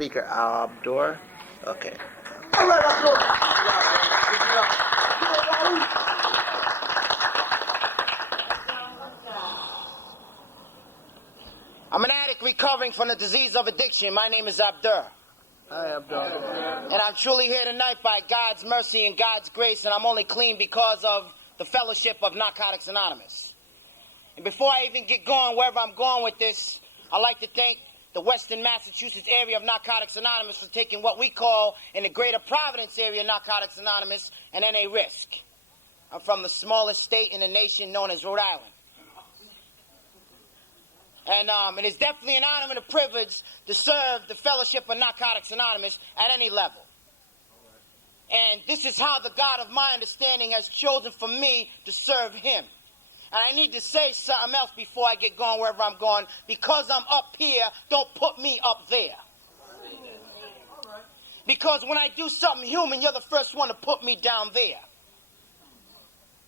speaker, Abdur. Okay. I'm an addict recovering from the disease of addiction. My name is Abdur. Hi, Abdur. And I'm truly here tonight by God's mercy and God's grace, and I'm only clean because of the fellowship of Narcotics Anonymous. And before I even get going wherever I'm going with this, I'd like to thank the Western Massachusetts area of Narcotics Anonymous for taking what we call in the greater Providence area Narcotics Anonymous an NA risk. I'm from the smallest state in the nation known as Rhode Island. And it is definitely an honor and a privilege to serve the fellowship of Narcotics Anonymous at any level. And this is how the God of my understanding has chosen for me to serve him. And I need to say something else before I get going wherever I'm going. Because I'm up here, don't put me up there. Because when I do something human, you're the first one to put me down there.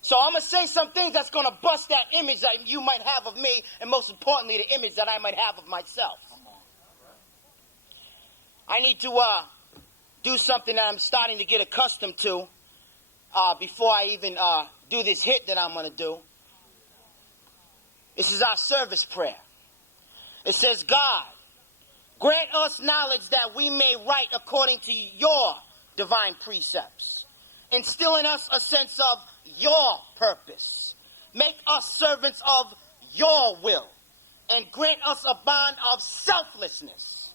So I'm going to say some things that's going to bust that image that you might have of me, and most importantly, the image that I might have of myself. I need to do something that I'm starting to get accustomed to before I even do this hit that I'm going to do. This is our service prayer. It says, God, grant us knowledge that we may write according to your divine precepts. Instill in us a sense of your purpose. Make us servants of your will. And grant us a bond of selflessness.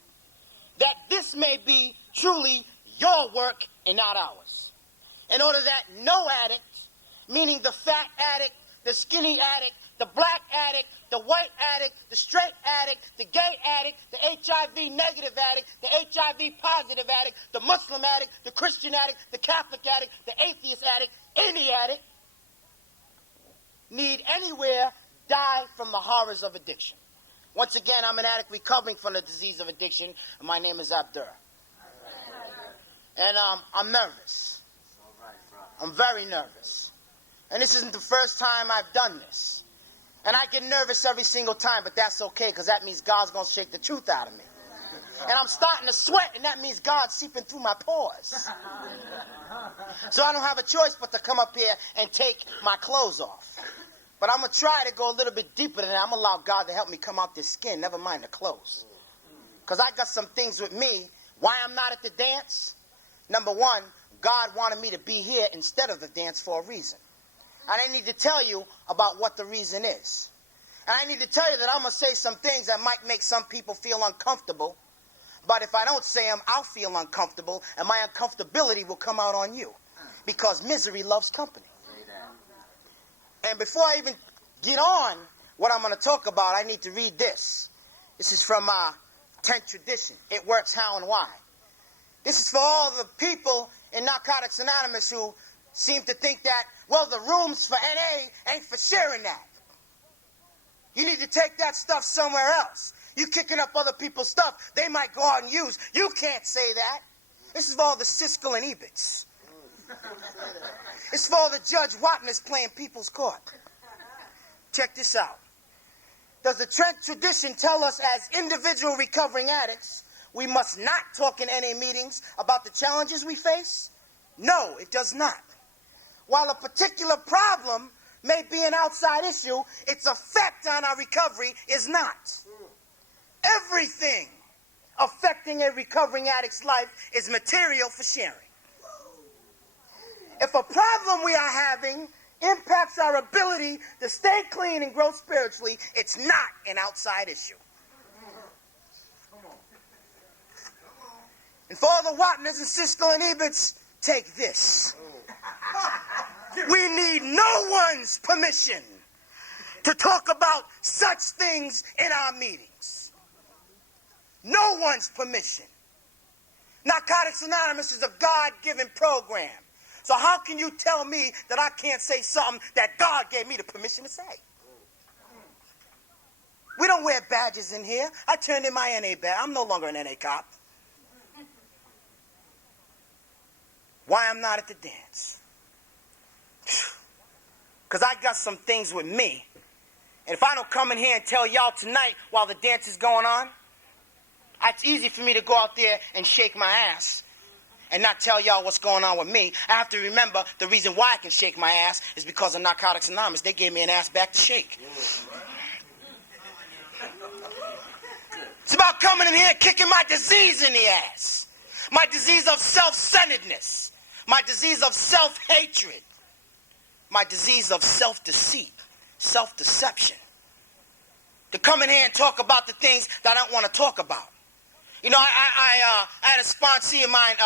That this may be truly your work and not ours. In order that no addict, meaning the fat addict, the skinny addict, the black addict, the white addict, the straight addict, the gay addict, the HIV negative addict, the HIV positive addict, the Muslim addict, the Christian addict, the Catholic addict, the atheist addict, any addict, need anywhere die from the horrors of addiction. Once again, I'm an addict recovering from the disease of addiction, and my name is Abdur. And I'm nervous. I'm very nervous. And this isn't the first time I've done this. And I get nervous every single time, but that's okay, because that means God's going to shake the truth out of me. And I'm starting to sweat, and that means God's seeping through my pores. So I don't have a choice but to come up here and take my clothes off. But I'm going to try to go a little bit deeper than that. I'm going to allow God to help me come out this skin, never mind the clothes. Because I got some things with me. Why I'm not at the dance? Number one, God wanted me to be here instead of the dance for a reason. And I need to tell you about what the reason is. And I need to tell you that I'm going to say some things that might make some people feel uncomfortable. But if I don't say them, I'll feel uncomfortable, and my uncomfortability will come out on you. Because misery loves company. And before I even get on what I'm going to talk about, I need to read this. This is from 10th tradition. It works how and why. This is for all the people in Narcotics Anonymous who seem to think that, well, the rooms for NA ain't for sharing that. You need to take that stuff somewhere else. You kicking up other people's stuff, they might go out and use. You can't say that. This is for all the Siskel and Ebits. It's for all the Judge Watners playing people's court. Check this out. Does the tradition tell us as individual recovering addicts we must not talk in NA meetings about the challenges we face? No, it does not. While a particular problem may be an outside issue, its effect on our recovery is not. Everything affecting a recovering addict's life is material for sharing. If a problem we are having impacts our ability to stay clean and grow spiritually, it's not an outside issue. And for all the Watners and Siskel and Ebits, take this. We need no one's permission to talk about such things in our meetings. No one's permission. Narcotics Anonymous is a God-given program. So how can you tell me that I can't say something that God gave me the permission to say? We don't wear badges in here. I turned in my NA badge. I'm no longer an NA cop. Why I'm not at the dance? Because I got some things with me. And if I don't come in here and tell y'all tonight while the dance is going on, It's easy for me to go out there and shake my ass and not tell y'all what's going on with me. I have to remember the reason why I can shake my ass is because of Narcotics Anonymous. They gave me an ass back to shake. It's about coming in here and kicking my disease in the ass. My disease of self-centeredness. My disease of self-hatred. My disease of self-deceit, self-deception. To come in here and talk about the things that I don't want to talk about. You know, I had a sponsee of mine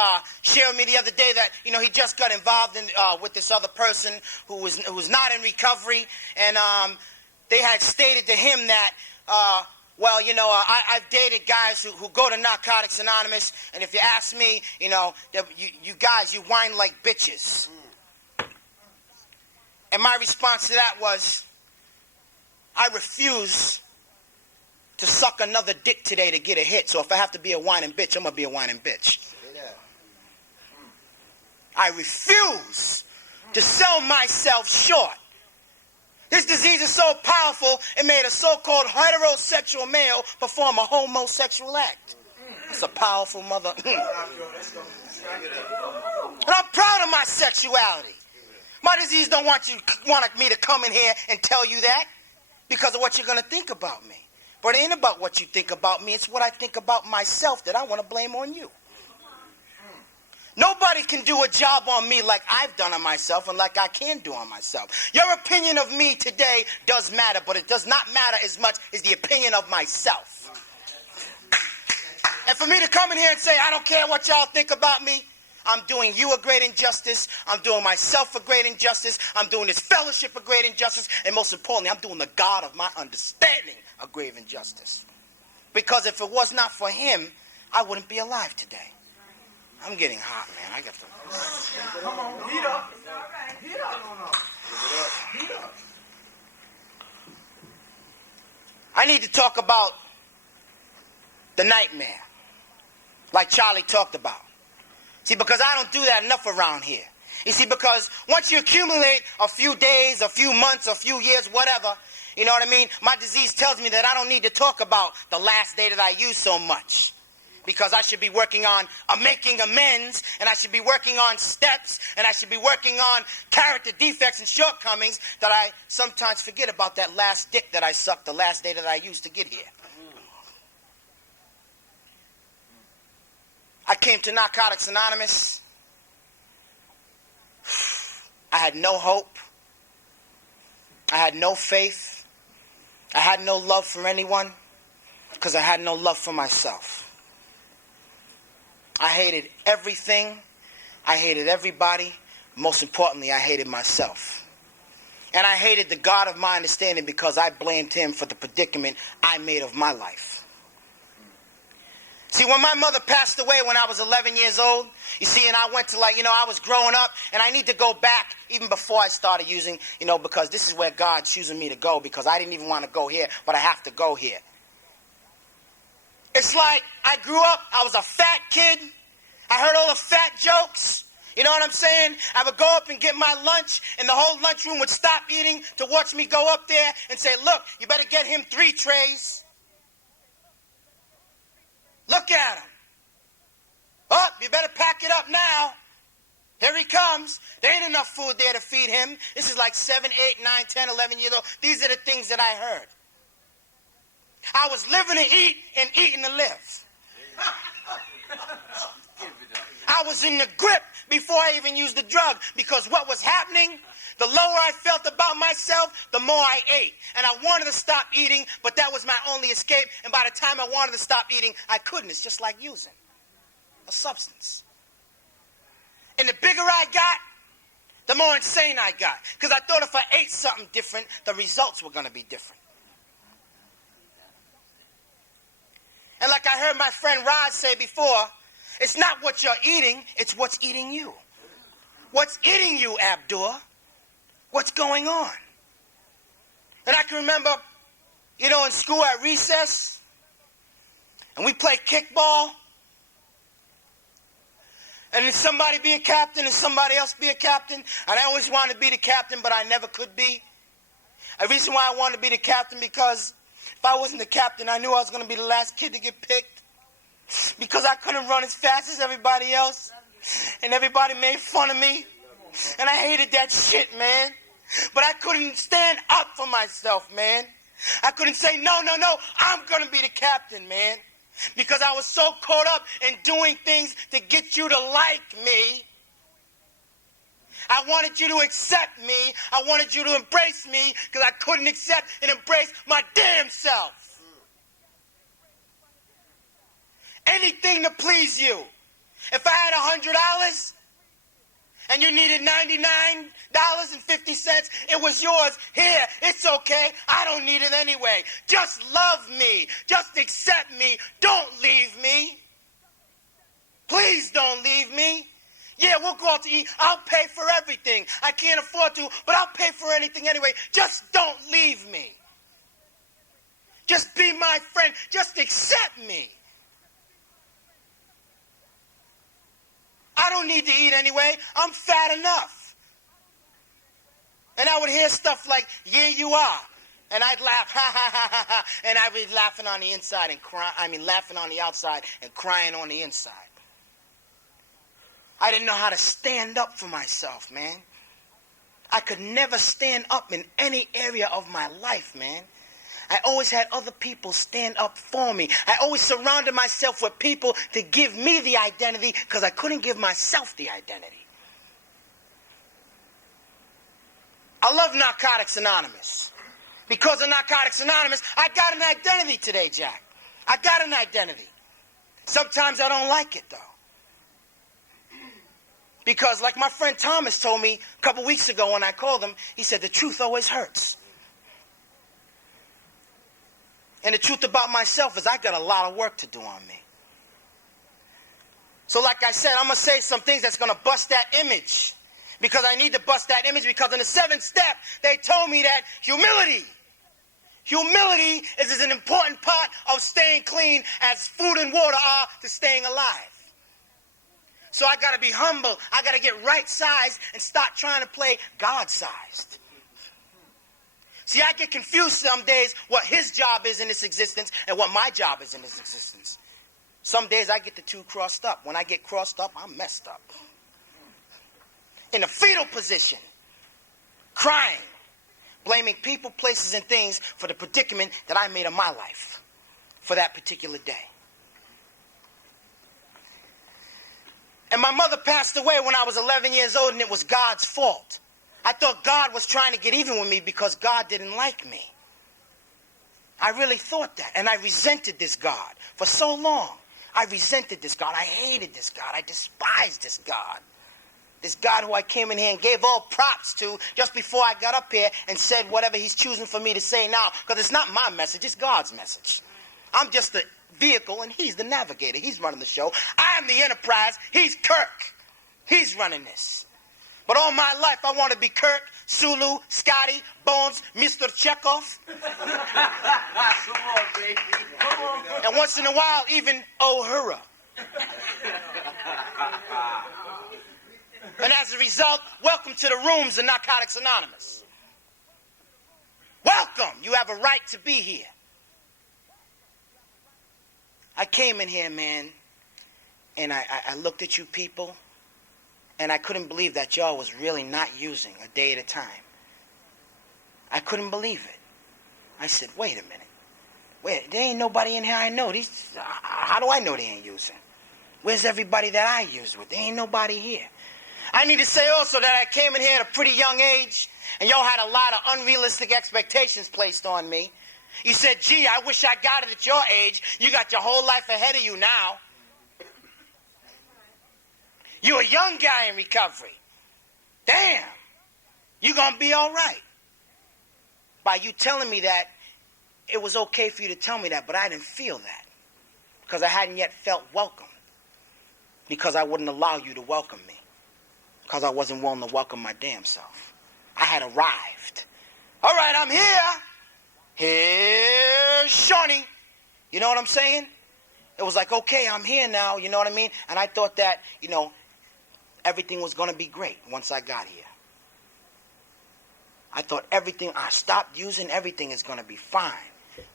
share with me the other day that, you know, he just got involved in with this other person who was not in recovery, and they had stated to him that, well, you know, I've dated guys who go to Narcotics Anonymous, and if you ask me, you know, you guys, you whine like bitches. And my response to that was, I refuse to suck another dick today to get a hit. So if I have to be a whining bitch, I'm going to be a whining bitch. I refuse to sell myself short. This disease is so powerful, it made a so-called heterosexual male perform a homosexual act. It's a powerful mother. And I'm proud of my sexuality. My disease don't want me to come in here and tell you that because of what you're going to think about me. But it ain't about what you think about me. It's what I think about myself that I want to blame on you. Nobody can do a job on me like I've done on myself and like I can do on myself. Your opinion of me today does matter, but it does not matter as much as the opinion of myself. And for me to come in here and say, I don't care what y'all think about me, I'm doing you a great injustice. I'm doing myself a great injustice. I'm doing this fellowship a great injustice. And most importantly, I'm doing the God of my understanding a grave injustice. Because if it was not for him, I wouldn't be alive today. I'm getting hot, man. I got to... Come on, heat up. Heat up. Heat up. I need to talk about the nightmare, like Charlie talked about. See, because I don't do that enough around here. You see, because once you accumulate a few days, a few months, a few years, whatever, you know what I mean? My disease tells me that I don't need to talk about the last day that I used so much. Because I should be working on making amends, and I should be working on steps, and I should be working on character defects and shortcomings that I sometimes forget about that last dick that I sucked the last day that I used to get here. I came to Narcotics Anonymous. I had no hope. I had no faith. I had no love for anyone because I had no love for myself. I hated everything. I hated everybody. Most importantly, I hated myself. And I hated the God of my understanding because I blamed him for the predicament I made of my life. See, when my mother passed away when I was 11 years old, you see, and I went to I was growing up, and I need to go back even before I started using, because this is where God's choosing me to go, because I didn't even want to go here, but I have to go here. It's like I grew up, I was a fat kid. I heard all the fat jokes. You know what I'm saying? I would go up and get my lunch, and the whole lunchroom would stop eating to watch me go up there and say, look, you better get him 3 trays. Look at him. Oh, you better pack it up now. Here he comes. There ain't enough food there to feed him. This is like 7, 8, 9, 10, 11 years old. These are the things that I heard. I was living to eat and eating to live. I was in the grip before I even used the drug, because what was happening, the lower I felt about myself, the more I ate. And I wanted to stop eating, but that was my only escape. And by the time I wanted to stop eating, I couldn't. It's just like using a substance. And the bigger I got, the more insane I got. Because I thought if I ate something different, the results were going to be different. And like I heard my friend Rod say before, it's not what you're eating, it's what's eating you. What's eating you, Abdur? What's going on? And I can remember, in school at recess, and we played kickball, and then somebody be a captain and somebody else be a captain, and I always wanted to be the captain, but I never could be. The reason why I wanted to be the captain, because if I wasn't the captain, I knew I was going to be the last kid to get picked. because I couldn't run as fast as everybody else. And everybody made fun of me. And I hated that shit, man. But I couldn't stand up for myself, man. I couldn't say, no, I'm going to be the captain, man. Because I was so caught up in doing things to get you to like me. I wanted you to accept me. I wanted you to embrace me because I couldn't accept and embrace my damn self. Anything to please you. If I had $100 and you needed $99.50, it was yours. Here, it's okay. I don't need it anyway. Just love me. Just accept me. Don't leave me. Please don't leave me. Yeah, we'll go out to eat. I'll pay for everything. I can't afford to, but I'll pay for anything anyway. Just don't leave me. Just be my friend. Just accept me. I don't need to eat anyway. I'm fat enough. And I would hear stuff like, yeah, you are. And I'd laugh, ha, ha, ha, ha, ha. And I'd be laughing on the inside and laughing on the outside and crying on the inside. I didn't know how to stand up for myself, man. I could never stand up in any area of my life, man. I always had other people stand up for me. I always surrounded myself with people to give me the identity because I couldn't give myself the identity. I love Narcotics Anonymous. Because of Narcotics Anonymous, I got an identity today, Jack. I got an identity. Sometimes I don't like it, though. Because like my friend Thomas told me a couple weeks ago when I called him, he said, the truth always hurts. And the truth about myself is I got a lot of work to do on me. So like I said, I'm going to say some things that's going to bust that image. Because I need to bust that image because in the 7th step, they told me that humility is an important part of staying clean as food and water are to staying alive. So I got to be humble. I got to get right-sized and stop trying to play God-sized. See, I get confused some days what his job is in this existence and what my job is in this existence. Some days I get the two crossed up. When I get crossed up, I'm messed up. In a fetal position, crying, blaming people, places, and things for the predicament that I made of my life for that particular day. And my mother passed away when I was 11 years old, and it was God's fault. I thought God was trying to get even with me because God didn't like me. I really thought that, and I resented this God for so long. I resented this God. I hated this God. I despised this God. This God who I came in here and gave all props to just before I got up here and said whatever he's choosing for me to say now, because it's not my message, it's God's message. I'm just the vehicle, and he's the navigator. He's running the show. I'm the enterprise. He's Kirk. He's running this. But all my life, I want to be Kirk, Sulu, Scotty, Bones, Mr. Chekhov. Come on, baby. Come on. And once in a while, even O'Hara. And as a result, welcome to the rooms of Narcotics Anonymous. Welcome. You have a right to be here. I came in here, man, and I looked at you people, and I couldn't believe that y'all was really not using a day at a time. I couldn't believe it. I said, wait a minute. Wait, there ain't nobody in here I know. How do I know they ain't using? Where's everybody that I use with? There ain't nobody here. I need to say also that I came in here at a pretty young age, and y'all had a lot of unrealistic expectations placed on me. You said, gee, I wish I got it at your age. You got your whole life ahead of you now. You're a young guy in recovery. Damn. You're going to be all right. By you telling me that, it was okay for you to tell me that, but I didn't feel that. Because I hadn't yet felt welcome. Because I wouldn't allow you to welcome me. Because I wasn't willing to welcome my damn self. I had arrived. All right, I'm here. Here's Shawnee. You know what I'm saying? It was like, okay, I'm here now, you know what I mean? And I thought that, everything was going to be great once I got here. I thought I stopped using everything is going to be fine.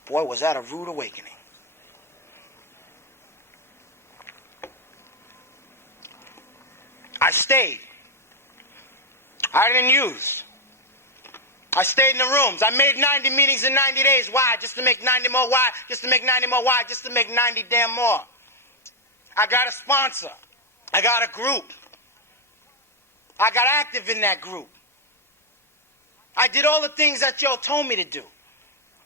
Boy, was that a rude awakening. I stayed. I didn't use. I stayed in the rooms. I made 90 meetings in 90 days. Why? Just to make 90 more. Why? Just to make 90 more. Why? Just to make 90 damn more. I got a sponsor. I got a group. I got active in that group. I did all the things that y'all told me to do.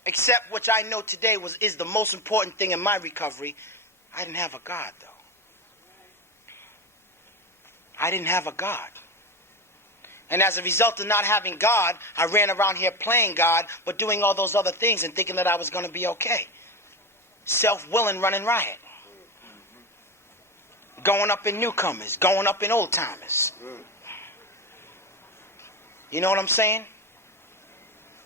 Except which I know today is the most important thing in my recovery. I didn't have a God, though. I didn't have a God. And as a result of not having God, I ran around here playing God, but doing all those other things and thinking that I was going to be okay. Self-willing, running riot. Going up in newcomers, going up in old-timers. You know what I'm saying?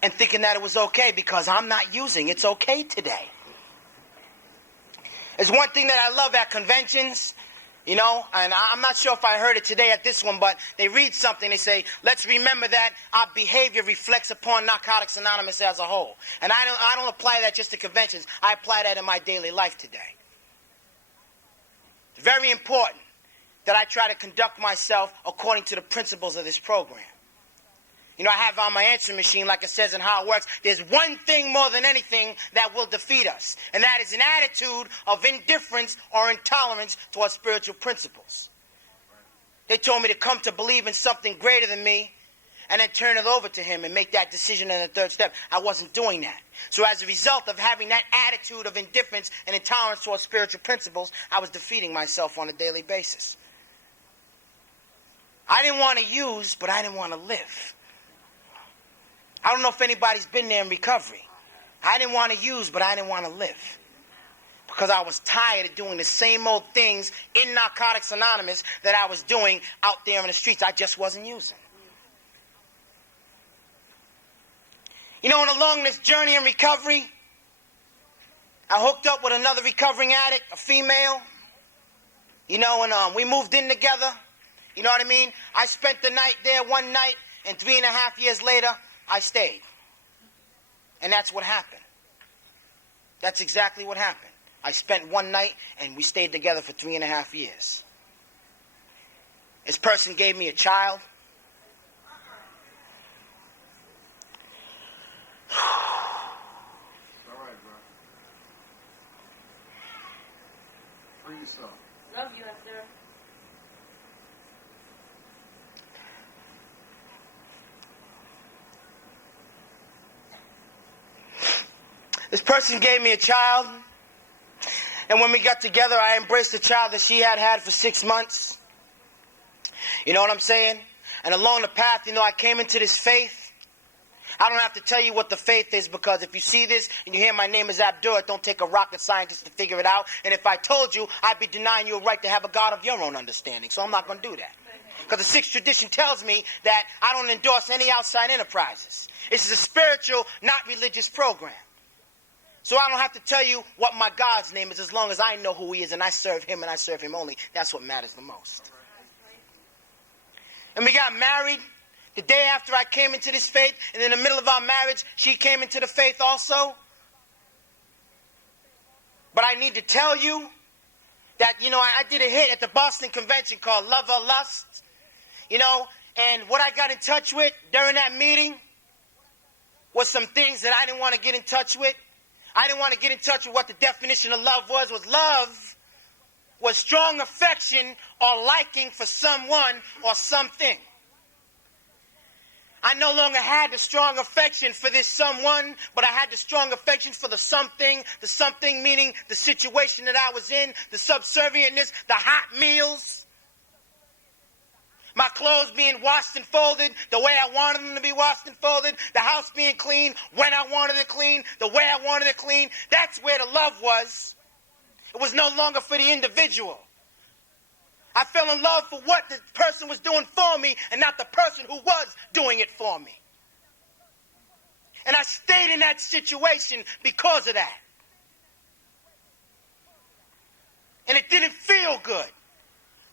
And thinking that it was okay because I'm not using. It's okay today. There's one thing that I love at conventions. You know, and I'm not sure if I heard it today at this one, but they read something, they say, let's remember that our behavior reflects upon Narcotics Anonymous as a whole. And I don't apply that just to conventions. I apply that in my daily life today. It's very important that I try to conduct myself according to the principles of this program. You know, I have on my answering machine, like it says in How It Works, there's one thing more than anything that will defeat us. And that is an attitude of indifference or intolerance towards spiritual principles. They told me to come to believe in something greater than me and then turn it over to him and make that decision in the third step. I wasn't doing that. So as a result of having that attitude of indifference and intolerance towards spiritual principles, I was defeating myself on a daily basis. I didn't want to use, but I didn't want to live. I don't know if anybody's been there in recovery. I didn't want to use, but I didn't want to live. Because I was tired of doing the same old things in Narcotics Anonymous that I was doing out there in the streets. I just wasn't using. You know, and along this journey in recovery, I hooked up with another recovering addict, a female. You know, and we moved in together. You know what I mean? I spent the night there one night, and 3.5 years later, I stayed. And that's what happened. That's exactly what happened. I spent one night and we stayed together for 3.5 years. This person gave me a child. All right, bro. Free yourself. Love you, Abdur. This person gave me a child, and when we got together, I embraced the child that she had for 6 months. You know what I'm saying? And along the path, you know, I came into this faith. I don't have to tell you what the faith is, because if you see this and you hear my name is Abdur, it don't take a rocket scientist to figure it out. And if I told you, I'd be denying you a right to have a God of your own understanding. So I'm not going to do that. Because the sixth tradition tells me that I don't endorse any outside enterprises. This is a spiritual, not religious program. So I don't have to tell you what my God's name is, as long as I know who he is and I serve him and I serve him only. That's what matters the most. And we got married the day after I came into this faith, and in the middle of our marriage, she came into the faith also. But I need to tell you that, you know, I did a hit at the Boston Convention called Love or Lust, you know, and what I got in touch with during that meeting was some things that I didn't want to get in touch with. I didn't want to get in touch with what the definition of love was. Love was strong affection or liking for someone or something. I no longer had the strong affection for this someone, but I had the strong affection for the something meaning the situation that I was in, the subservientness, the hot meals, my clothes being washed and folded the way I wanted them to be washed and folded, the house being clean when I wanted it clean, the way I wanted it clean. That's where the love was. It was no longer for the individual. I fell in love for what the person was doing for me and not the person who was doing it for me. And I stayed in that situation because of that. And it didn't feel good.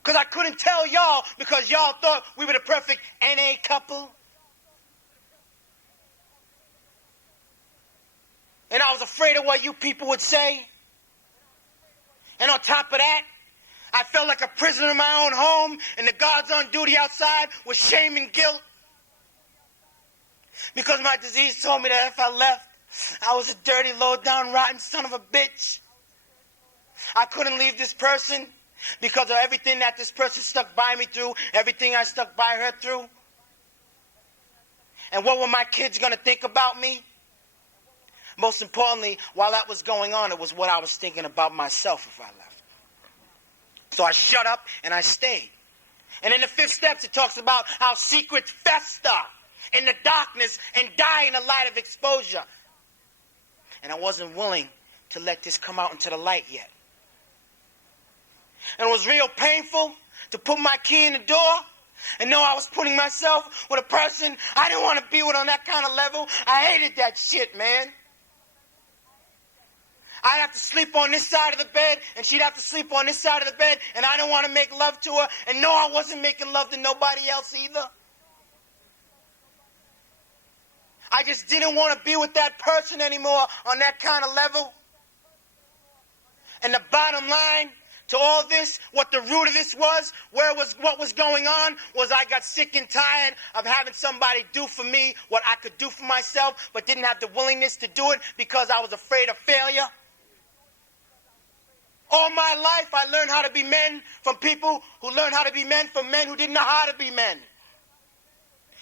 Because I couldn't tell y'all, because y'all thought we were the perfect NA couple. And I was afraid of what you people would say. And on top of that, I felt like a prisoner in my own home, and the guards on duty outside with shame and guilt. Because my disease told me that if I left, I was a dirty, low-down, rotten son of a bitch. I couldn't leave this person because of everything that this person stuck by me through, everything I stuck by her through. And what were my kids going to think about me? Most importantly, while that was going on, it was what I was thinking about myself if I left. So I shut up and I stayed. And in the 5th steps, it talks about how secrets fester in the darkness and die in the light of exposure. And I wasn't willing to let this come out into the light yet. And it was real painful to put my key in the door and know I was putting myself with a person I didn't want to be with on that kind of level. I hated that shit, man. I'd have to sleep on this side of the bed, and she'd have to sleep on this side of the bed, and I didn't want to make love to her, and no, I wasn't making love to nobody else either. I just didn't want to be with that person anymore on that kind of level. And the bottom line to all this, what the root of this was, what was going on, was I got sick and tired of having somebody do for me what I could do for myself, but didn't have the willingness to do it because I was afraid of failure. All my life, I learned how to be men from people who learned how to be men from men who didn't know how to be men.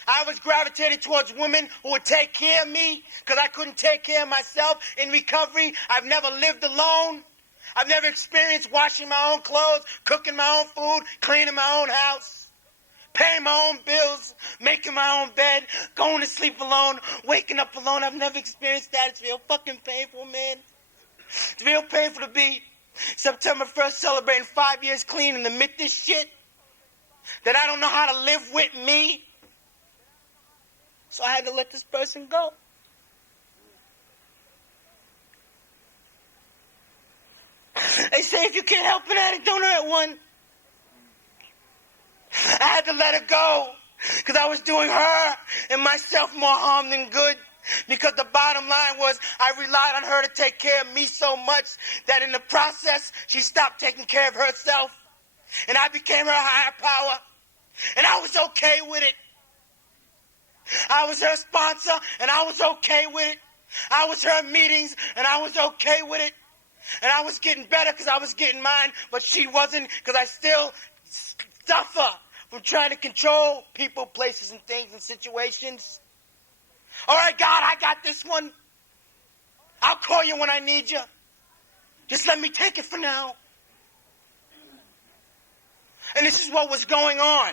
I was gravitated towards women who would take care of me because I couldn't take care of myself in recovery. I've never lived alone. I've never experienced washing my own clothes, cooking my own food, cleaning my own house, paying my own bills, making my own bed, going to sleep alone, waking up alone. I've never experienced that. It's real fucking painful, man. It's real painful to be September 1st celebrating 5 years clean and admit this shit, that I don't know how to live with me. So I had to let this person go. They say if you can't help an addict, don't hurt one. I had to let her go because I was doing her and myself more harm than good. Because the bottom line was I relied on her to take care of me so much that in the process she stopped taking care of herself. And I became her higher power. And I was okay with it. I was her sponsor and I was okay with it. I was her meetings and I was okay with it. And I was getting better because I was getting mine, but she wasn't, because I still suffer from trying to control people, places, and things and situations. All right, God, I got this one. I'll call you when I need you. Just let me take it for now. And this is what was going on.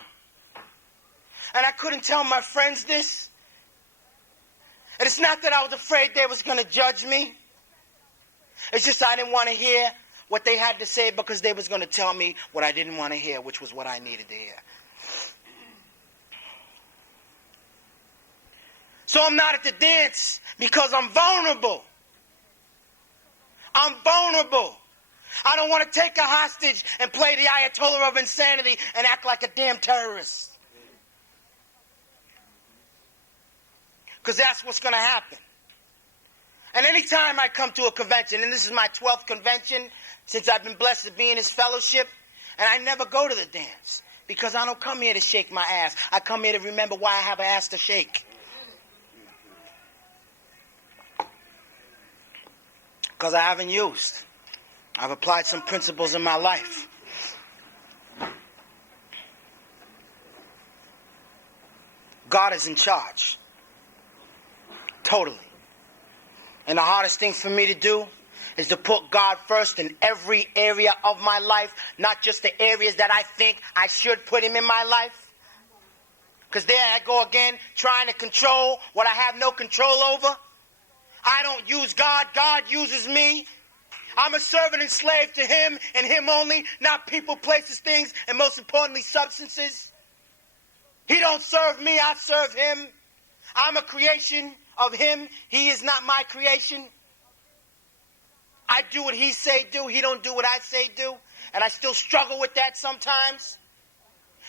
And I couldn't tell my friends this. And it's not that I was afraid they was going to judge me. It's just I didn't want to hear what they had to say because they was going to tell me what I didn't want to hear, which was what I needed to hear. So I'm not at the dance because I'm vulnerable. I'm vulnerable. I don't want to take a hostage and play the Ayatollah of insanity and act like a damn terrorist. Because that's what's going to happen. And anytime I come to a convention, and this is my 12th convention since I've been blessed to be in this fellowship, and I never go to the dance because I don't come here to shake my ass. I come here to remember why I have an ass to shake. Because I haven't used. I've applied some principles in my life. God is in charge. Totally. And the hardest thing for me to do is to put God first in every area of my life, not just the areas that I think I should put him in my life. Because there I go again, trying to control what I have no control over. I don't use God, God uses me. I'm a servant and slave to him and him only, not people, places, things, and most importantly, substances. He don't serve me, I serve him. I'm a creation of him. He is not my creation. I do what he say do. He don't do what I say do. And I still struggle with that sometimes.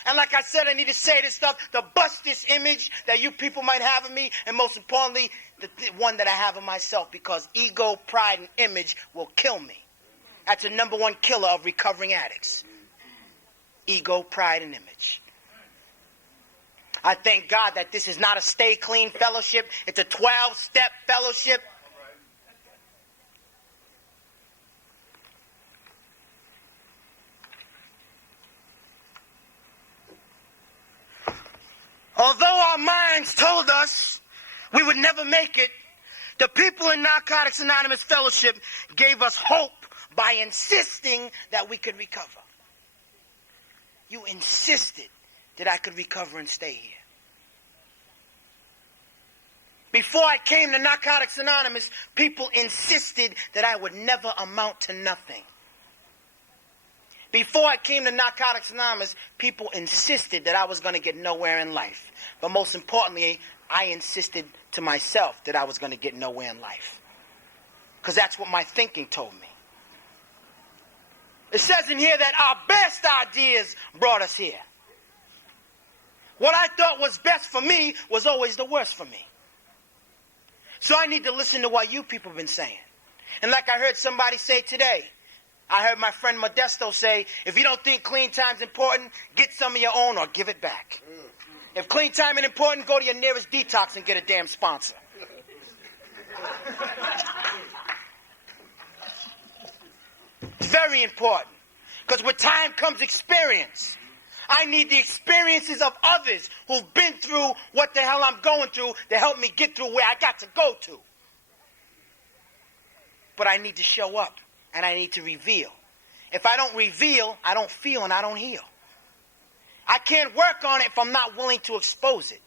And like I said, I need to say this stuff to bust this image that you people might have of me, and most importantly, the one that I have of myself, because ego, pride, and image will kill me. That's the #1 killer of recovering addicts. ego, pride, and image. I thank God that this is not a stay clean fellowship. It's a 12-step fellowship. Although our minds told us we would never make it, the people in Narcotics Anonymous Fellowship gave us hope by insisting that we could recover. You insisted that I could recover and stay here. Before I came to Narcotics Anonymous, people insisted that I would never amount to nothing. Before I came to Narcotics Anonymous, people insisted that I was going to get nowhere in life. But most importantly, I insisted to myself that I was going to get nowhere in life. Because that's what my thinking told me. It says in here that our best ideas brought us here. What I thought was best for me was always the worst for me. So I need to listen to what you people have been saying. And like I heard somebody say today, I heard my friend Modesto say, if you don't think clean time's important, get some of your own or give it back. If clean time is important, go to your nearest detox and get a damn sponsor. It's very important. Because with time comes experience. I need the experiences of others who've been through what the hell I'm going through to help me get through where I got to go to. But I need to show up. And I need to reveal. If I don't reveal, I don't feel and I don't heal. I can't work on it if I'm not willing to expose it.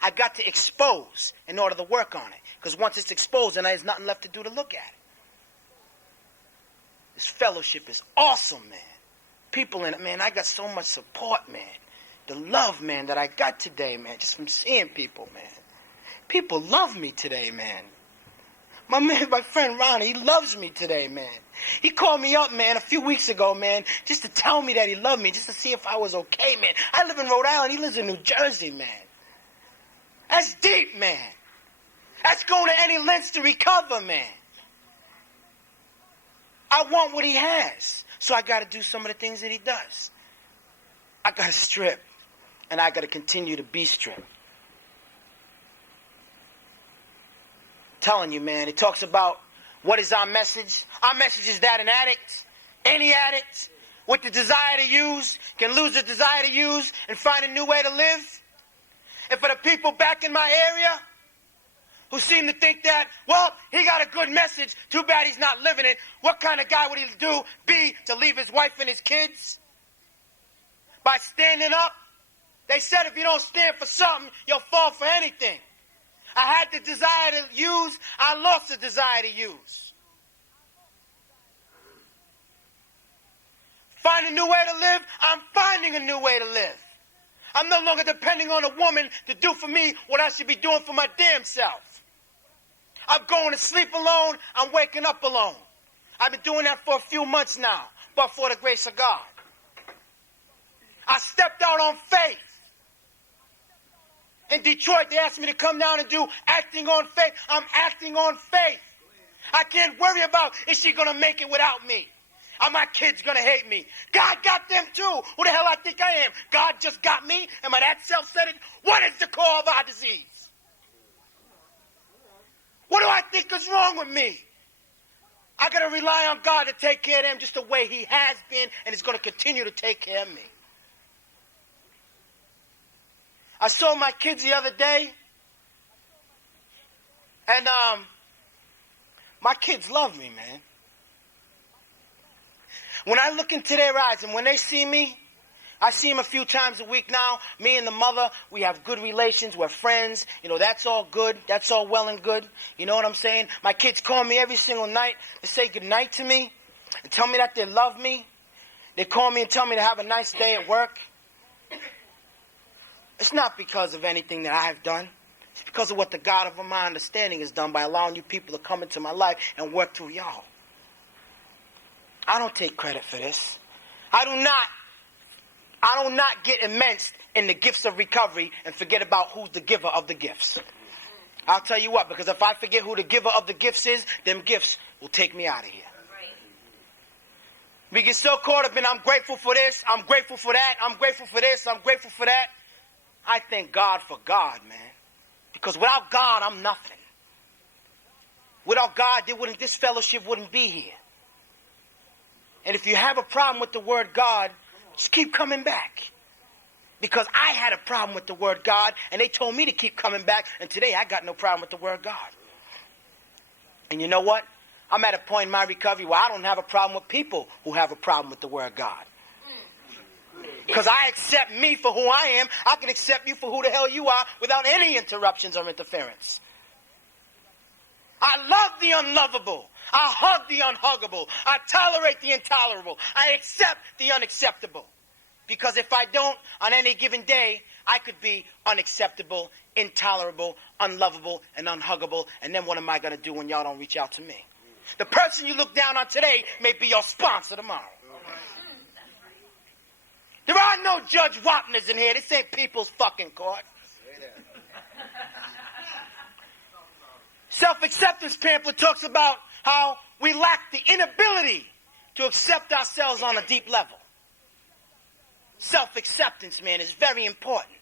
I got to expose in order to work on it. Because once it's exposed, then there's nothing left to do to look at it. This fellowship is awesome, man. People in it, man, I got so much support, man. The love, man, that I got today, man, just from seeing people, man. People love me today, man. My man, my friend Ronnie, he loves me today, man. He called me up, man, a few weeks ago, man, just to tell me that he loved me, just to see if I was okay, man. I live in Rhode Island. He lives in New Jersey, man. That's deep, man. That's going to any lengths to recover, man. I want what he has, so I got to do some of the things that he does. I got to strip, and I got to continue to be stripped. Telling you, man, it talks about what is our message. Our message is that an addict, any addict with the desire to use, can lose the desire to use and find a new way to live. And for the people back in my area who seem to think that, well, he got a good message, too bad he's not living it, what kind of guy would he be to leave his wife and his kids? By standing up. They said if you don't stand for something, you'll fall for anything. I had the desire to use, I lost the desire to use. Find a new way to live, I'm finding a new way to live. I'm no longer depending on a woman to do for me what I should be doing for my damn self. I'm going to sleep alone, I'm waking up alone. I've been doing that for a few months now, but for the grace of God. I stepped out on faith. In Detroit, they asked me to come down and do acting on faith. I'm acting on faith. I can't worry about, is she going to make it without me? Are my kids going to hate me? God got them too. Who the hell I think I am? God just got me? Am I that self-centered? What is the core of our disease? What do I think is wrong with me? I got to rely on God to take care of them just the way he has been, and he's going to continue to take care of me. I saw my kids the other day, and my kids love me, man. When I look into their eyes, and when they see me, I see them a few times a week now. Me and the mother, we have good relations. We're friends. You know, that's all good. That's all well and good. You know what I'm saying? My kids call me every single night to say goodnight to me and tell me that they love me. They call me and tell me to have a nice day at work. It's not because of anything that I've done. It's because of what the God of my understanding has done by allowing you people to come into my life and work through y'all. I don't take credit for this. I do not get immersed in the gifts of recovery and forget about who's the giver of the gifts. I'll tell you what, because if I forget who the giver of the gifts is, them gifts will take me out of here. We get so caught up in I'm grateful for this, I'm grateful for that, I'm grateful for this, I'm grateful for that. I thank God for God, man. Because without God, I'm nothing. Without God, this fellowship wouldn't be here. And if you have a problem with the word God, just keep coming back. Because I had a problem with the word God, and they told me to keep coming back, and today I got no problem with the word God. And you know what? I'm at a point in my recovery where I don't have a problem with people who have a problem with the word God. Because I accept me for who I am. I can accept you for who the hell you are without any interruptions or interference. I love the unlovable. I hug the unhuggable. I tolerate the intolerable. I accept the unacceptable. Because if I don't, on any given day, I could be unacceptable, intolerable, unlovable, and unhuggable. And then what am I going to do when y'all don't reach out to me? The person you look down on today may be your sponsor tomorrow. There are no Judge Wapners in here. This ain't people's fucking court. Self-acceptance pamphlet talks about how we lack the inability to accept ourselves on a deep level. Self-acceptance, man, is very important.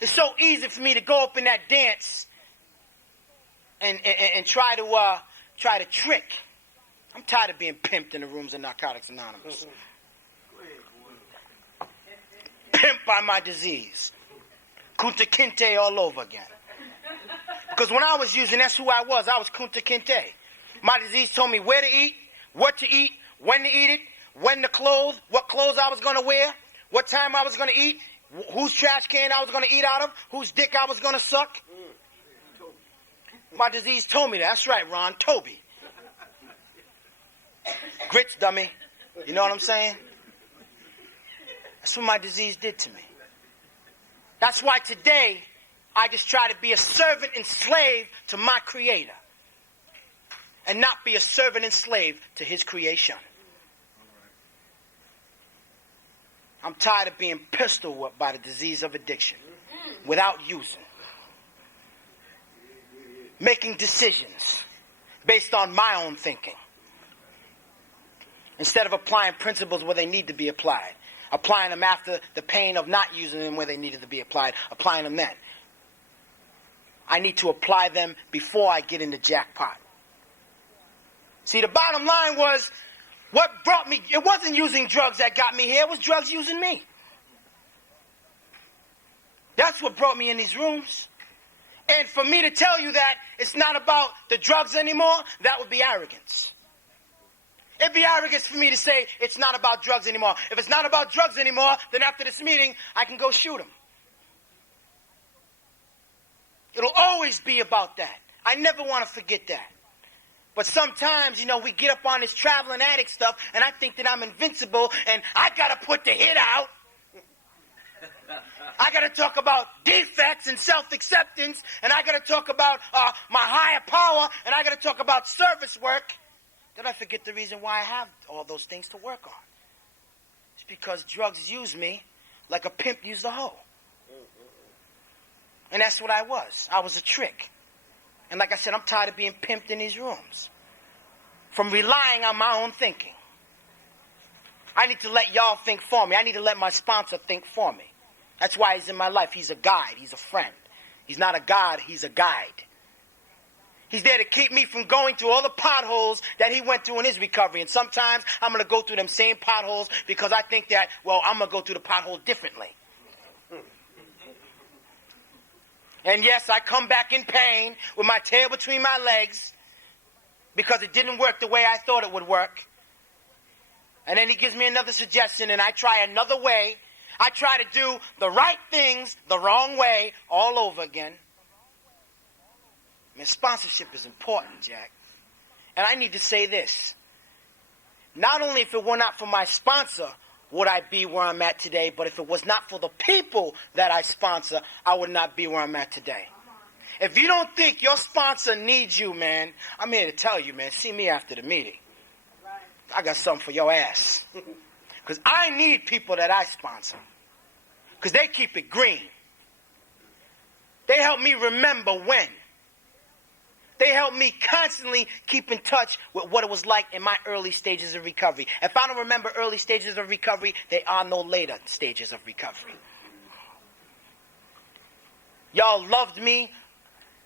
It's so easy for me to go up in that dance and try to trick. I'm tired of being pimped in the rooms of Narcotics Anonymous. Pimped by my disease. Kunta Kinte all over again. Because when I was using, that's who I was. I was Kunta Kinte. My disease told me where to eat, what to eat, when to eat it, when to clothe, what clothes I was going to wear, what time I was going to eat, whose trash can I was going to eat out of, whose dick I was going to suck. My disease told me that. That's right, Ron. Toby. Grits, dummy. You know what I'm saying? That's what my disease did to me. That's why today I just try to be a servant and slave to my Creator and not be a servant and slave to His creation. I'm tired of being pistol whipped by the disease of addiction without using. Making decisions based on my own thinking instead of applying principles where they need to be applied. Applying them after the pain of not using them where they needed to be applied. Applying them then. I need to apply them before I get in the jackpot. See, the bottom line was, what brought me, it wasn't using drugs that got me here, it was drugs using me. That's what brought me in these rooms. And for me to tell you that it's not about the drugs anymore, that would be arrogance. It'd be arrogance for me to say it's not about drugs anymore. If it's not about drugs anymore, then after this meeting, I can go shoot him. It'll always be about that. I never want to forget that. But sometimes, we get up on this traveling addict stuff, and I think that I'm invincible, and I got to put the hit out. I got to talk about defects and self-acceptance, and I got to talk about my higher power, and I got to talk about service work. Then I forget the reason why I have all those things to work on. It's because drugs use me like a pimp used a hoe. And that's what I was. I was a trick. And like I said, I'm tired of being pimped in these rooms. From relying on my own thinking. I need to let y'all think for me. I need to let my sponsor think for me. That's why he's in my life. He's a guide. He's a friend. He's not a god. He's a guide. He's there to keep me from going through all the potholes that he went through in his recovery. And sometimes I'm going to go through them same potholes because I think that, I'm going to go through the pothole differently. And yes, I come back in pain with my tail between my legs because it didn't work the way I thought it would work. And then he gives me another suggestion and I try another way. I try to do the right things the wrong way all over again. Man, sponsorship is important, Jack. And I need to say this. Not only if it were not for my sponsor would I be where I'm at today, but if it was not for the people that I sponsor, I would not be where I'm at today. If you don't think your sponsor needs you, man, I'm here to tell you, man, see me after the meeting. I got something for your ass. Because I need people that I sponsor. Because they keep it green. They help me remember when. They helped me constantly keep in touch with what it was like in my early stages of recovery. If I don't remember early stages of recovery, there are no later stages of recovery. Y'all loved me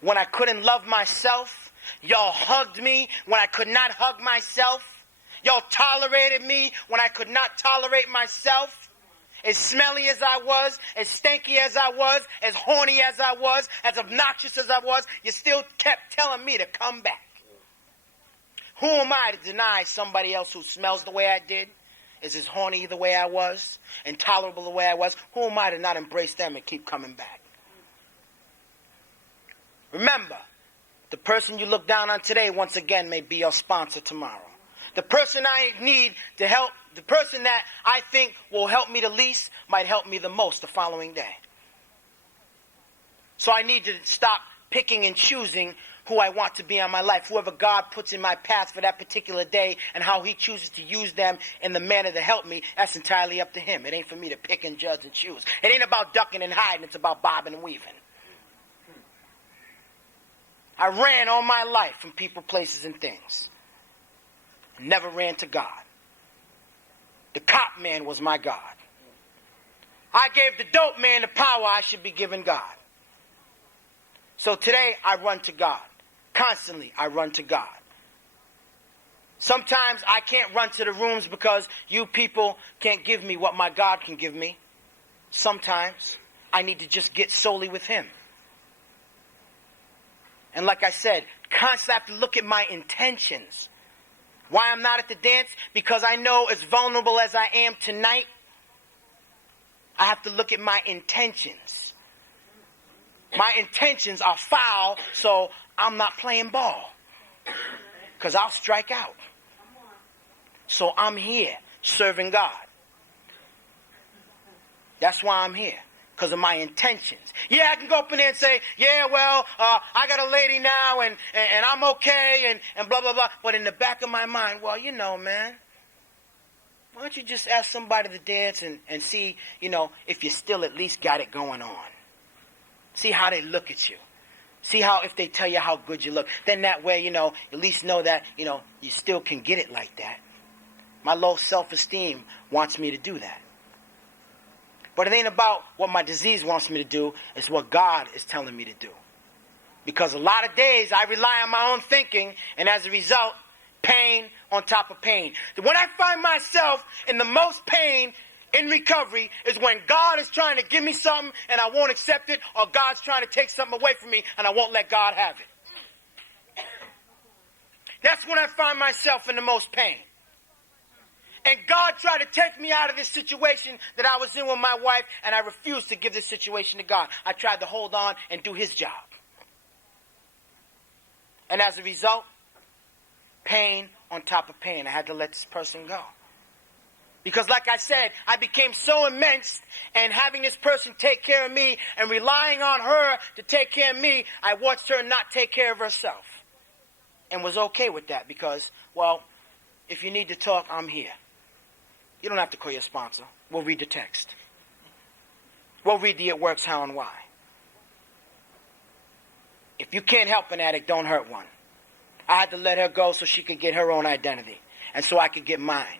when I couldn't love myself. Y'all hugged me when I could not hug myself. Y'all tolerated me when I could not tolerate myself. As smelly as I was, as stanky as I was, as horny as I was, as obnoxious as I was, you still kept telling me to come back. Who am I to deny somebody else who smells the way I did, is as horny the way I was, intolerable the way I was? Who am I to not embrace them and keep coming back? Remember, the person you look down on today, once again, may be your sponsor tomorrow. The person I need to help, the person that I think will help me the least, might help me the most the following day. So I need to stop picking and choosing who I want to be on my life. Whoever God puts in my path for that particular day and how he chooses to use them in the manner to help me, that's entirely up to him. It ain't for me to pick and judge and choose. It ain't about ducking and hiding. It's about bobbing and weaving. I ran all my life from people, places, and things. Never ran to God. The cop man was my God. I gave the dope man the power I should be giving God. So today I run to God. Constantly I run to God. Sometimes I can't run to the rooms because you people can't give me what my God can give me. Sometimes I need to just get solely with him. And like I said, constantly I have to look at my intentions. Why I'm not at the dance? Because I know as vulnerable as I am tonight, I have to look at my intentions. My intentions are foul, so I'm not playing ball. Because I'll strike out. So I'm here serving God. That's why I'm here. Because of my intentions. Yeah, I can go up in there and say, yeah, well, I got a lady now and I'm okay and blah, blah, blah. But in the back of my mind, well, you know, man, why don't you just ask somebody to dance and see, you know, if you still at least got it going on. See how they look at you. See how, if they tell you how good you look. Then that way, you know, at least know that, you know, you still can get it like that. My low self-esteem wants me to do that. But it ain't about what my disease wants me to do. It's what God is telling me to do. Because a lot of days I rely on my own thinking, and as a result, pain on top of pain. When I find myself in the most pain in recovery is when God is trying to give me something and I won't accept it, or God's trying to take something away from me and I won't let God have it. That's when I find myself in the most pain. And God tried to take me out of this situation that I was in with my wife, and I refused to give this situation to God. I tried to hold on and do his job. And as a result, pain on top of pain. I had to let this person go. Because like I said, I became so immense, and having this person take care of me and relying on her to take care of me, I watched her not take care of herself. And was okay with that because, well, if you need to talk, I'm here. You don't have to call your sponsor. We'll read the text. We'll read the it works, how, and why. If you can't help an addict, don't hurt one. I had to let her go so she could get her own identity, and so I could get mine.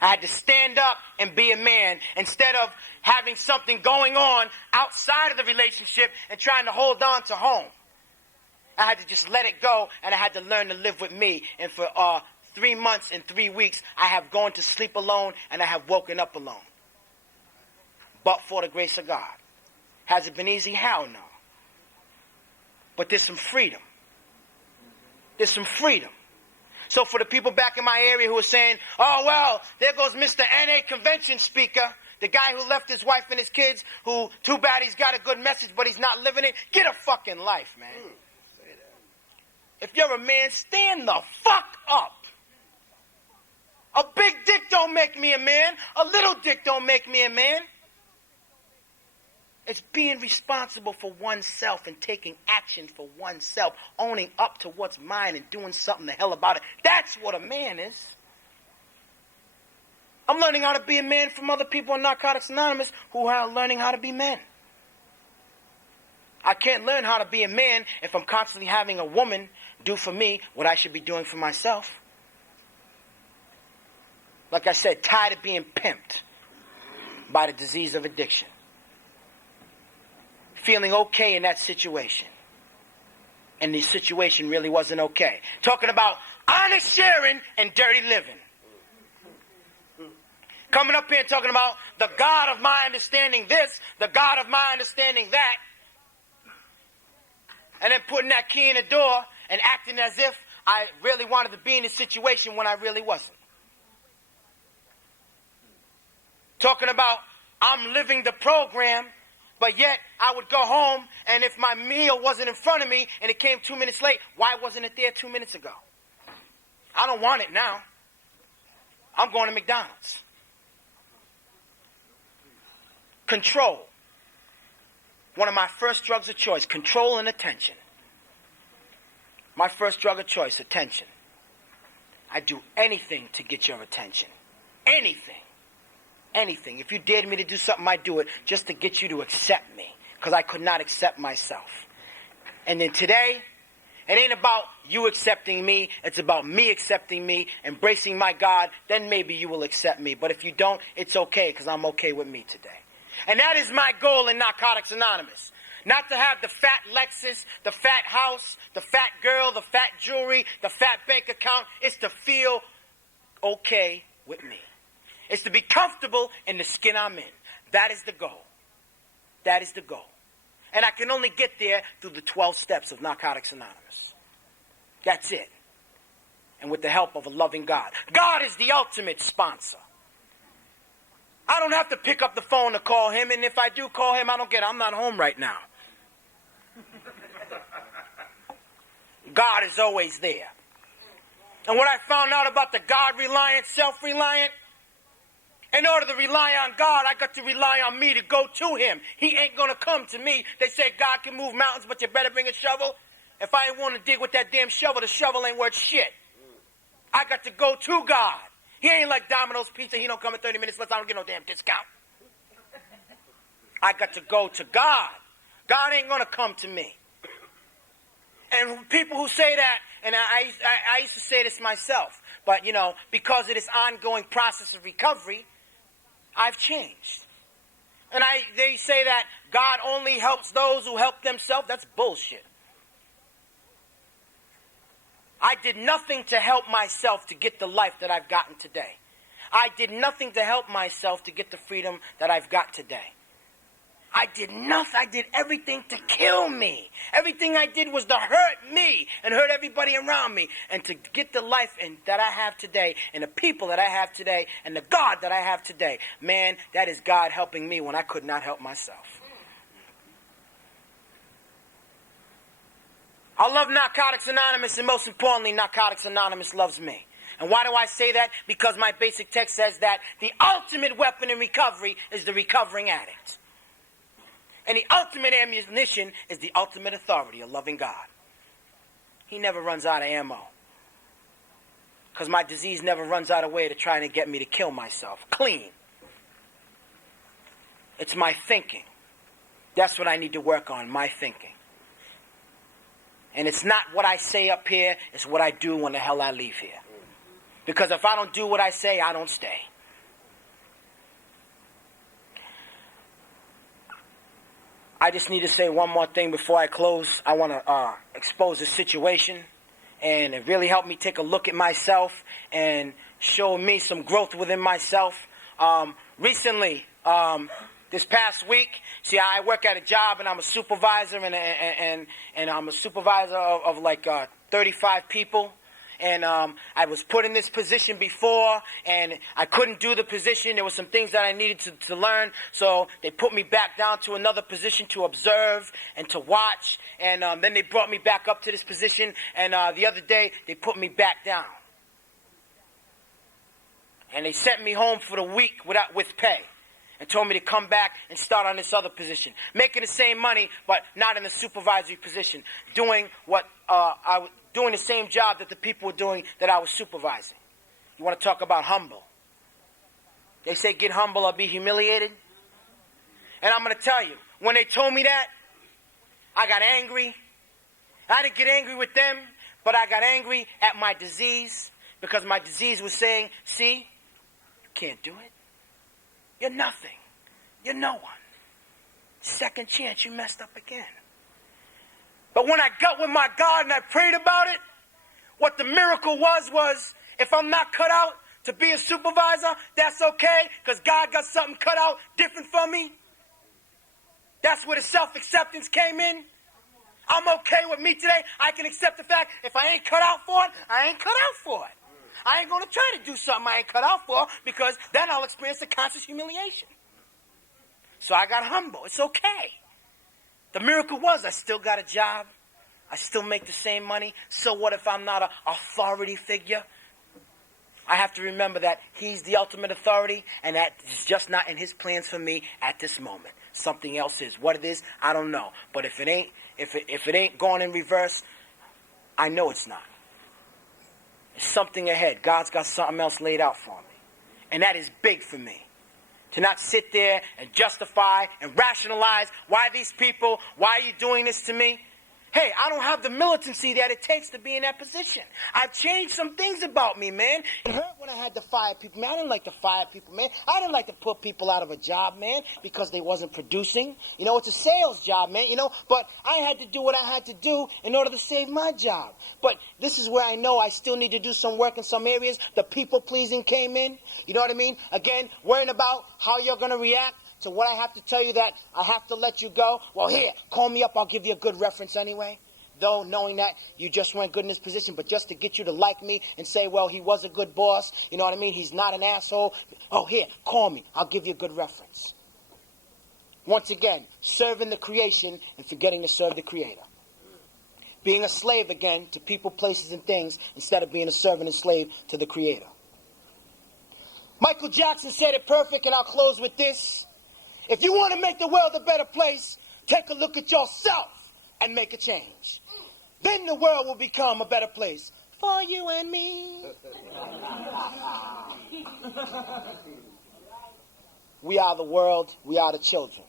I had to stand up and be a man instead of having something going on outside of the relationship and trying to hold on to home. I had to just let it go, and I had to learn to live with me. And for 3 months and 3 weeks, I have gone to sleep alone, and I have woken up alone. But for the grace of God. Has it been easy? Hell no. But there's some freedom. There's some freedom. So for the people back in my area who are saying, oh, well, there goes Mr. NA convention speaker, the guy who left his wife and his kids, who, too bad he's got a good message, but he's not living it. Get a fucking life, man. If you're a man, stand the fuck up. A big dick don't make me a man. A little dick don't make me a man. It's being responsible for oneself and taking action for oneself, owning up to what's mine and doing something the hell about it. That's what a man is. I'm learning how to be a man from other people in Narcotics Anonymous who are learning how to be men. I can't learn how to be a man if I'm constantly having a woman do for me what I should be doing for myself. Like I said, tired of being pimped by the disease of addiction. Feeling okay in that situation. And the situation really wasn't okay. Talking about honest sharing and dirty living. Coming up here and talking about the God of my understanding this, the God of my understanding that. And then putting that key in the door and acting as if I really wanted to be in a situation when I really wasn't. Talking about I'm living the program, but yet I would go home and if my meal wasn't in front of me and it came 2 minutes late, why wasn't it there 2 minutes ago? I don't want it now. I'm going to McDonald's. Control. One of my first drugs of choice, control and attention. My first drug of choice, attention. I'd do anything to get your attention. Anything. Anything. If you dared me to do something, I'd do it just to get you to accept me. Because I could not accept myself. And then today, it ain't about you accepting me. It's about me accepting me, embracing my God. Then maybe you will accept me. But if you don't, it's okay because I'm okay with me today. And that is my goal in Narcotics Anonymous. Not to have the fat Lexus, the fat house, the fat girl, the fat jewelry, the fat bank account. It's to feel okay with me. It's to be comfortable in the skin I'm in. That is the goal. That is the goal. And I can only get there through the 12 steps of Narcotics Anonymous. That's it. And with the help of a loving God. God is the ultimate sponsor. I don't have to pick up the phone to call him, and if I do call him, I'm not home right now. God is always there. And what I found out about the God-reliant, self-reliant, in order to rely on God, I got to rely on me to go to him. He ain't going to come to me. They say God can move mountains, but you better bring a shovel. If I ain't want to dig with that damn shovel, the shovel ain't worth shit. I got to go to God. He ain't like Domino's Pizza. He don't come in 30 minutes less. I don't get no damn discount. I got to go to God. God ain't going to come to me. And people who say that, and I used to say this myself, but, you know, because of this ongoing process of recovery, I've changed. And they say that God only helps those who help themselves. That's bullshit. I did nothing to help myself to get the life that I've gotten today. I did nothing to help myself to get the freedom that I've got today. I did nothing. I did everything to kill me. Everything I did was to hurt me and hurt everybody around me. And to get the life that I have today and the people that I have today and the God that I have today. Man, that is God helping me when I could not help myself. I love Narcotics Anonymous, and most importantly, Narcotics Anonymous loves me. And why do I say that? Because my basic text says that the ultimate weapon in recovery is the recovering addict. And the ultimate ammunition is the ultimate authority, a loving God. He never runs out of ammo. Because my disease never runs out of way to trying to get me to kill myself. Clean. It's my thinking. That's what I need to work on, my thinking. And it's not what I say up here, it's what I do when the hell I leave here. Because if I don't do what I say, I don't stay. I just need to say one more thing before I close. I want to expose a situation, and it really helped me take a look at myself and show me some growth within myself. Recently, this past week, see, I work at a job and I'm a supervisor, and I'm a supervisor of like 35 people. And I was put in this position before, and I couldn't do the position. There were some things that I needed to learn, so they put me back down to another position to observe and to watch. And then they brought me back up to this position, and the other day they put me back down. And they sent me home for the week with pay. And told me to come back and start on this other position. Making the same money, but not in a supervisory position. Doing doing the same job that the people were doing that I was supervising. You want to talk about humble. They say get humble or be humiliated. And I'm going to tell you, when they told me that, I got angry. I didn't get angry with them, But I got angry at my disease because my disease was saying, see, you can't do it. You're nothing. You're no one. Second chance, you messed up again. But when I got with my God and I prayed about it, what the miracle was if I'm not cut out to be a supervisor, that's okay, because God got something cut out different for me. That's where the self-acceptance came in. I'm okay with me today. I can accept the fact if I ain't cut out for it, I ain't cut out for it. I ain't going to try to do something I ain't cut out for, because then I'll experience the conscious humiliation. So I got humble. It's okay. The miracle was I still got a job. I still make the same money. So what if I'm not an authority figure? I have to remember that he's the ultimate authority, and that is just not in his plans for me at this moment. Something else is. What it is, I don't know. But if it ain't going in reverse, I know it's not. There's something ahead. God's got something else laid out for me. And that is big for me. To not sit there and justify and rationalize why these people, why are you doing this to me? Hey, I don't have the militancy that it takes to be in that position. I've changed some things about me, man. It hurt when I had to fire people, man. I didn't like to fire people, man. I didn't like to put people out of a job, man, because they wasn't producing. You know, it's a sales job, man, you know. But I had to do what I had to do in order to save my job. But this is where I know I still need to do some work in some areas. The people-pleasing came in. You know what I mean? Again, worrying about how you're going to react to what I have to tell you that I have to let you go. Well, here, call me up. I'll give you a good reference anyway. Though knowing that you just weren't good in this position, but just to get you to like me and say, well, he was a good boss. You know what I mean? He's not an asshole. Oh, here, call me. I'll give you a good reference. Once again, serving the creation and forgetting to serve the creator. Being a slave again to people, places, and things instead of being a servant and slave to the creator. Michael Jackson said it perfect, and I'll close with this. If you want to make the world a better place, take a look at yourself and make a change. Then the world will become a better place for you and me. We are the world. We are the children.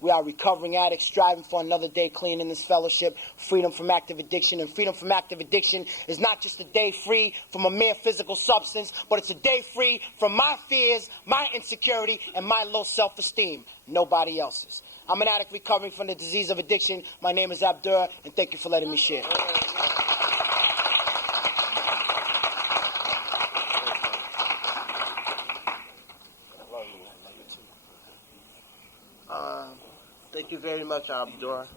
We are recovering addicts, striving for another day clean in this fellowship, freedom from active addiction. And freedom from active addiction is not just a day free from a mere physical substance, but it's a day free from my fears, my insecurity, and my low self-esteem. Nobody else's. I'm an addict recovering from the disease of addiction. My name is Abdur, and thank you for letting me share. Thank you very much, Abdur.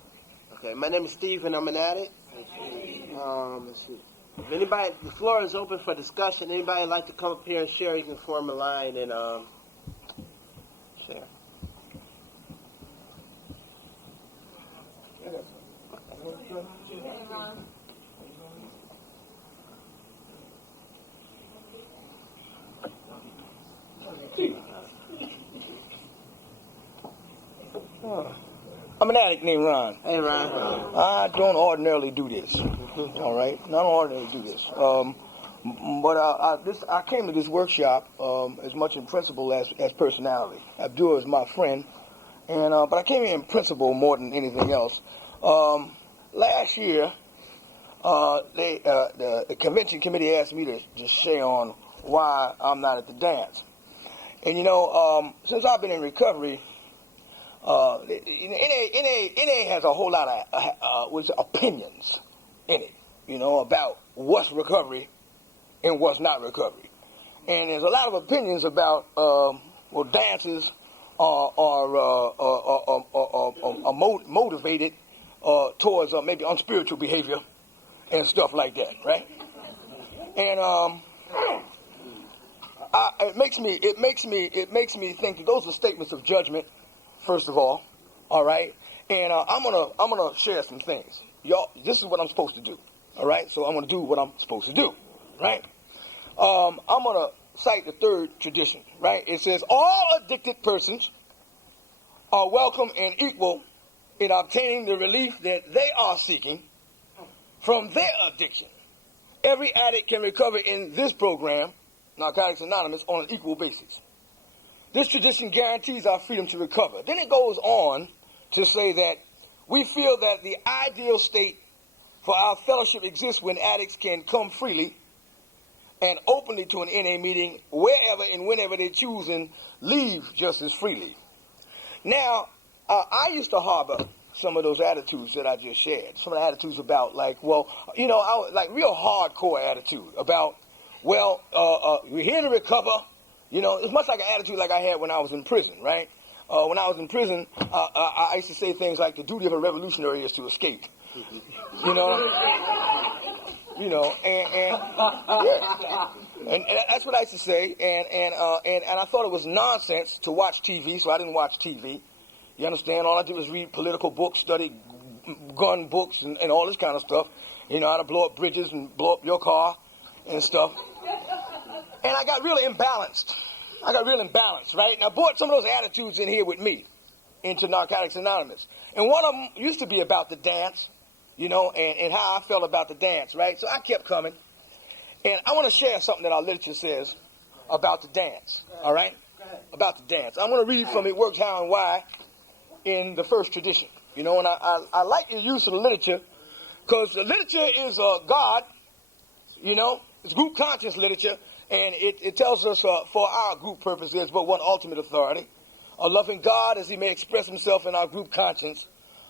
Okay, my name is Steve, and I'm an addict. Let's see. If anybody, the floor is open for discussion. Anybody would like to come up here and share, you can form a line and share. I'm an addict named Ron. Hey, Ron. I don't ordinarily do this. All right? I don't ordinarily do this. But I came to this workshop as much in principle as personality. Abdur is my friend, and but I came here in principle more than anything else. Last year, the convention committee asked me to just share on why I'm not at the dance. And you know, since I've been in recovery, NA has a whole lot of opinions in it, you know, about what's recovery and what's not recovery. And there's a lot of opinions about, dances are motivated towards maybe unspiritual behavior and stuff like that, right? And it makes me think that those are statements of judgment. First of all right, and I'm gonna share some things. Y'all, this is what I'm supposed to do, all right? So I'm gonna do what I'm supposed to do, right? I'm gonna cite the third tradition, right? It says all addicted persons are welcome and equal in obtaining the relief that they are seeking from their addiction. Every addict can recover in this program, Narcotics Anonymous, on an equal basis. This tradition guarantees our freedom to recover. Then it goes on to say that we feel that the ideal state For our fellowship exists when addicts can come freely and openly to an NA meeting wherever and whenever they choose and leave just as freely. Now, I used to harbor some of those attitudes that I just shared. Some of the attitudes about, like, well, you know, like real hardcore attitude about, well, we're here to recover. You know, it's much like an attitude like I had when I was in prison, right? When I was in prison, I used to say things like, the duty of a revolutionary is to escape. You know? You know, and that's what I used to say, and I thought it was nonsense to watch TV, so I didn't watch TV. You understand? All I did was read political books, study gun books, and all this kind of stuff. You know, how to blow up bridges and blow up your car and stuff. And I got really imbalanced. Right? And I brought some of those attitudes in here with me into Narcotics Anonymous. And one of them used to be about the dance, you know, and how I felt about the dance, right? So I kept coming. And I want to share something that our literature says about the dance, all right? About the dance. I'm going to read from It Works How and Why in the first tradition. You know, and I like the use of the literature because the literature is God, you know, it's group conscious literature, and it tells us for our group purpose there's but one ultimate authority, a loving God as he may express himself in our group conscience.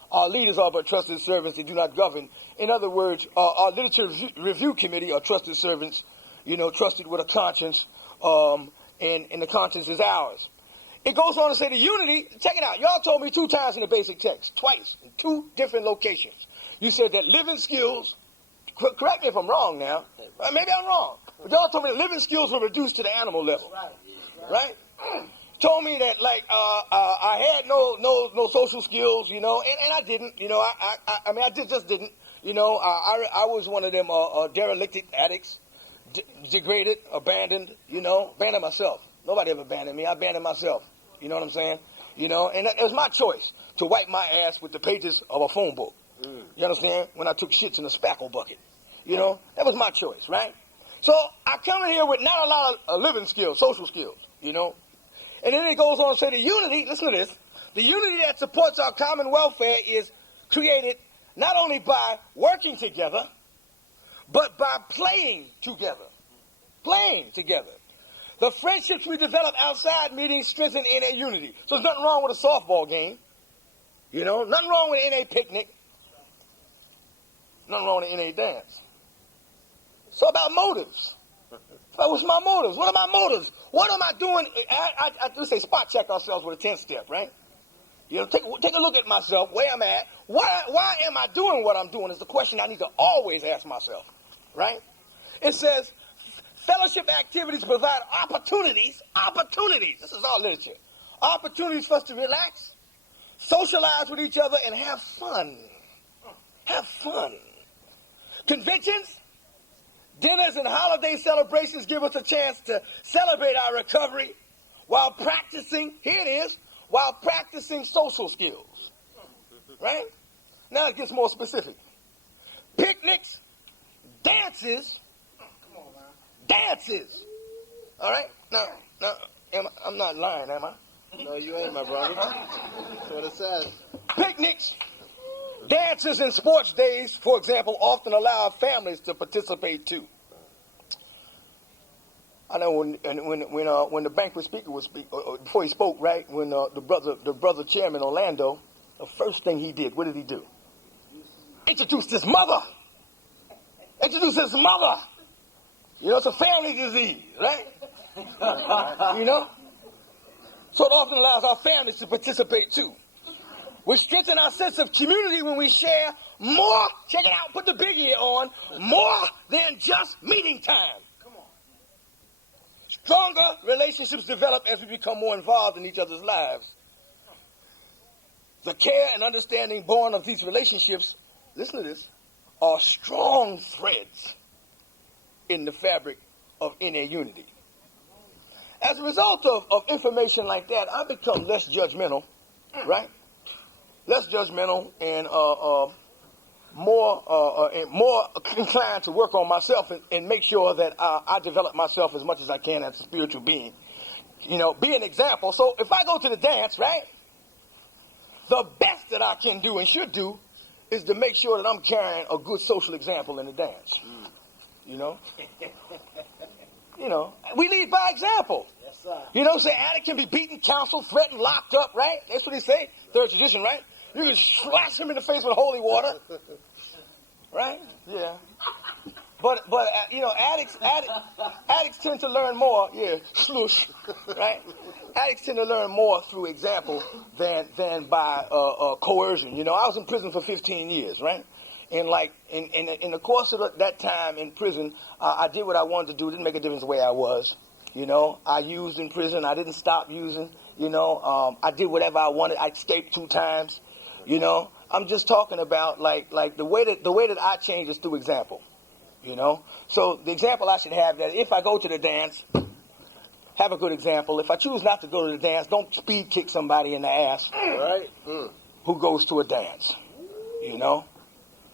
Our leaders are but trusted servants, they do not govern. In other words, our literature review committee are trusted servants, you know, trusted with a conscience, and the conscience is ours. It goes on to say the unity, check it out, y'all told me 2 times in the basic text, twice, in 2 different locations. You said that living skills, correct me if I'm wrong now, maybe I'm wrong, but y'all told me that living skills were reduced to the animal level, right? Told me that, like, I had no social skills, you know, and I didn't, you know, I mean, I just didn't, you know, I was one of them derelict addicts, degraded, abandoned, you know, abandoned myself. Nobody ever abandoned me, I abandoned myself, you know what I'm saying? You know, and it was my choice to wipe my ass with the pages of a phone book, you understand? When I took shits in a spackle bucket, you know, that was my choice, right? So I come in here with not a lot of living skills, social skills, you know. And then it goes on to say the unity, listen to this, the unity that supports our common welfare is created not only by working together, but by playing together. Playing together. The friendships we develop outside meetings strengthen NA unity. So there's nothing wrong with a softball game. You know, nothing wrong with an NA picnic. Nothing wrong with an NA dance. So about motives. What's my motives? What are my motives? What am I doing? Let's say spot check ourselves with a 10th step, right? You know, take a look at myself, where I'm at. Why am I doing what I'm doing is the question I need to always ask myself, right? It says, fellowship activities provide opportunities. This is our literature. Opportunities for us to relax, socialize with each other, and have fun. Have fun. Conventions, dinners, and holiday celebrations give us a chance to celebrate our recovery while practicing, here it is, while practicing social skills. Right? Now it gets more specific. Picnics, dances, dances. All right? Now, I'm not lying, am I? No, you ain't, my brother. That's what it says. Picnics, dances, and sports days, for example, often allow families to participate too. I know when the banquet speaker was before he spoke, right? When the brother chairman Orlando, the first thing he did, what did he do? Introduced his mother. You know, it's a family disease, right? You know? So it often allows our families to participate too. We strengthen our sense of community when we share more, check it out, put the biggie on, more than just meeting time. Come on. Stronger relationships develop as we become more involved in each other's lives. The care and understanding born of these relationships, listen to this, are strong threads in the fabric of NA unity. As a result of information like that, I become less judgmental, right? Less judgmental and more inclined to work on myself and make sure that I develop myself as much as I can as a spiritual being. You know, be an example. So if I go to the dance, right, the best that I can do and should do is to make sure that I'm carrying a good social example in the dance. You know? You know, we lead by example. Yes, sir. You know, say addict can be beaten, counseled, threatened, locked up, right? That's what he say. Third tradition, right? You can slash him in the face with holy water, right? Yeah. But you know, addicts tend to learn more. Yeah, sloosh, right? Addicts tend to learn more through example than by coercion. You know, I was in prison for 15 years, right? And like in the course of that time in prison, I did what I wanted to do. It didn't make a difference the way I was. You know, I used in prison. I didn't stop using. You know, I did whatever I wanted. I escaped 2 times. You know, I'm just talking about like the way that I change is through example. You know, so the example I should have that if I go to the dance, have a good example. If I choose not to go to the dance, don't speed kick somebody in the ass. Right. Who goes to a dance. You know,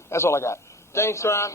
that's all I got. Thanks, Ron.